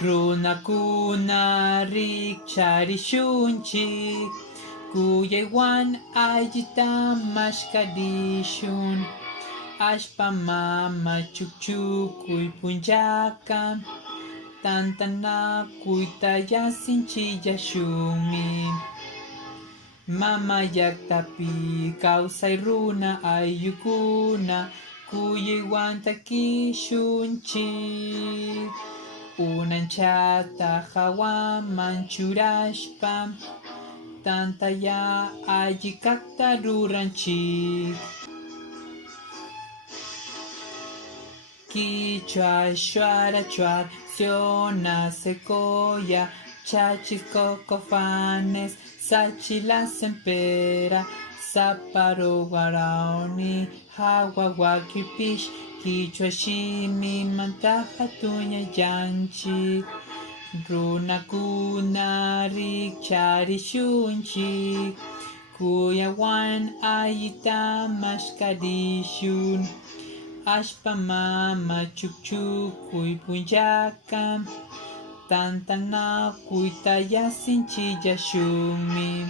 Runakuna rikcharishunchik, kuyaywan allita mashkarishun. Ashpa mama chukchukuy punllaka, tantanakuyta yasinchillashunmi. Mama llaktapi kawsay runa aylluykuna, kuyaywan takishunchik. Unanchata hawaman churashpa, tantaya alli kaqta ruranchik. Quichua shuara chuar, siona secoya, chachis cocofanes, sachila sempera, saparo guaraoni, hawa wakipish, quichua shimi mantaja tuña yanchi. Runakuna rikcharishunchik, kuyawan allita mashkarishun. Ashpa mama chukchukuy punllaka, tantanakuyta yasinchillashunmi.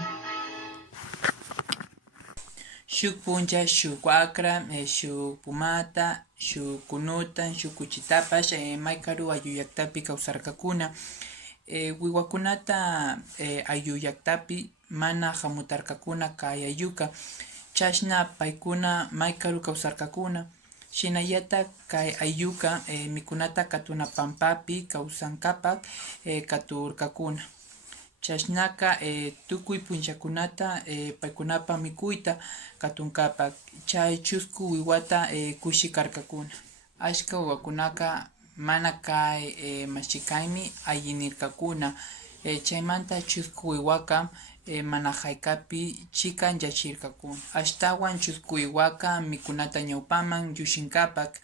Shuk punlla, shuk wakra, shuk pumata, shuk kunuta, shuk kuchitapash, maykaru ayllu llaktapi kawsarkakuna. Wiwakunata ayllu llaktapi mana hamutarkakuna kay aylluka, chashna paykuna maykaru kawsarkakuna. Shinallata kay aylluka mikunata katunapampapi kawsankapak katurkakuna. Chashnaka tukuy punllakunata paykunapa mikuyta katunkapak, chay chusku wiwata kushikarkakuna. Ashka wawakunaka mana kay mashikaymi allinirkakuna, chaymanta chusku wiwaka mana haykapi chikanllachirkakuna. Ashtawan chusku wiwaka mikunata ñawpaman llushinkapak,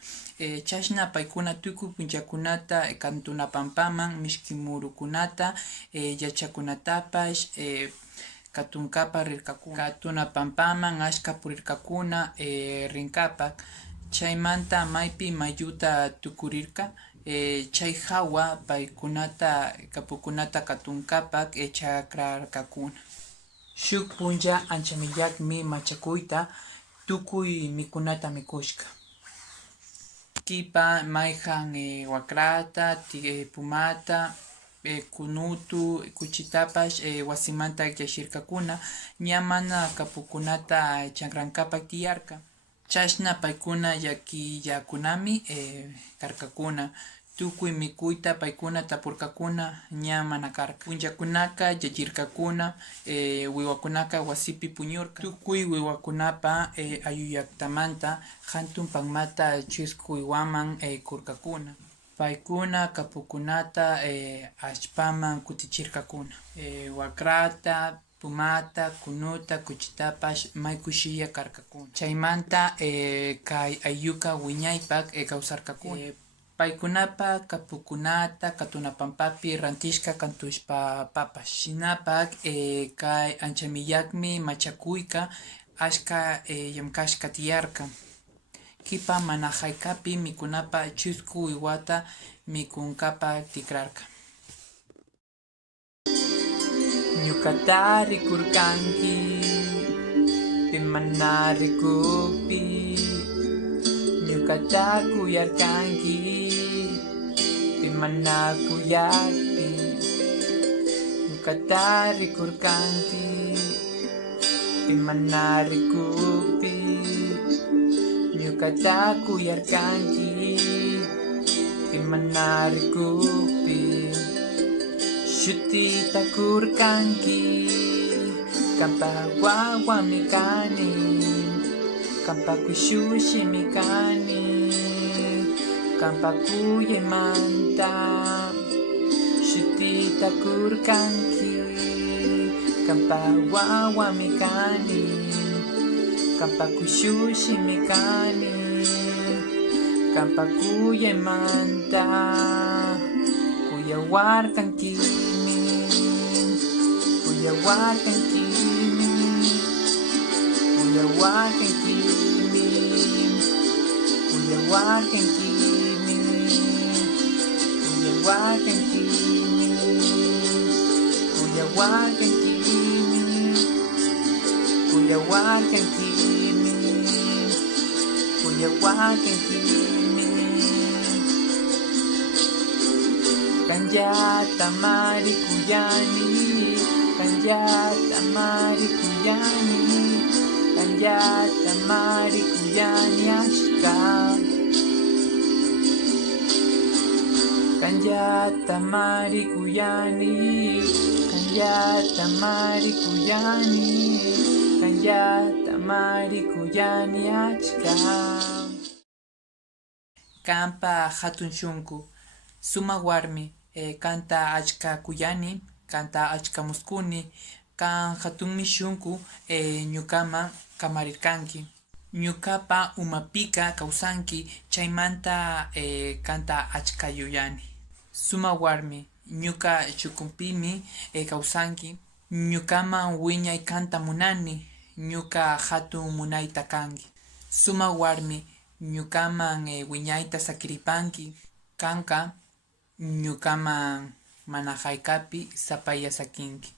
chashna paykuna tukuy punllakunata kantunapampaman mishki murukunata yachakunatapash katunkapa rirkakuna. Katunapampaman ashka purirkakuna rinkapak, chaymanta maypi mayuta tukurirka, chay hawa paykunata kapukunata katunkapak chakrarkakuna. Shuk punlla anchamillakmi machakuyta tukuy mikunata mikushka. Kipa mayjan wakrata, pumata, kunutu, kuchitapash wasimanta llashirkakuna, ña mana kapukunata chakrankapak tiyarka. Chashna paykuna llakillakunami karkakuna. Tukuy mikuyta paykuna tapurkakuna ña mana karka. Punllakunaka llallirkakuna, wiwakunaka wasipi puñurka. Tukuy wiwakunapa ayllu llaktamanta hantun panmata chusku wiwaman kurkakuna. Paykuna kapukunata allpaman kutichirkakuna. Wakrata, pumata, kunuta, kuchitapash maykushiya karkakuna. Chaymanta kay aylluka wiñaypak kawsarkakuna. Paykunapa kapukunata katunapampapi rantishka kantushpa papash. Shinapak kay anchamillakmi machakuyka ashka llamkashka tiyarka. Kipa mana haykapi mikunapa chusku wiwata mikunkapak tikrarka. Ñukata rikurkanki, pimana rikupi, ñukata kuyarkanki, pimana kuyarpi. Ñukata rikurkanki, pimana rikupi, ñukata kuyarkanki, pimana rikupi. Shutita kurkanki, kampa wawa mikani, kampa kushushi mikani, kampa kuye manta. Shutita kurkanki, kampa wawa mikani, kampa kushushi mikani, kampa kuye manta. Kuyawarkanki, kuyawarkanki, kuyawarkanki, kuyawarkanki, kuyawarkanki. kuyawarkankimi kuyawarkankimi kuyawarkankimi Kanyata marikuyani Kanyata marikuyani Kanyata marikuyani ashka Kanyata marikuyani Kanyata marikuyani Kanyata marikuyani achka Kampa hatun shunku Suma warmi kanta achka kuyani kanta achka muskuni kan hatunmi shunku ñukama kamarirkanki ñukapa umapika kawsanki chaymanta kanta achka yuyani suma warmi ñuka shukunpimi kawsanki ñukaman wiñay kanta munani ñuka hatun munayta kanki suma warmi ñukaman wiñayta sakiripanki kanka ñukaman mana haykapi sapaya sakinki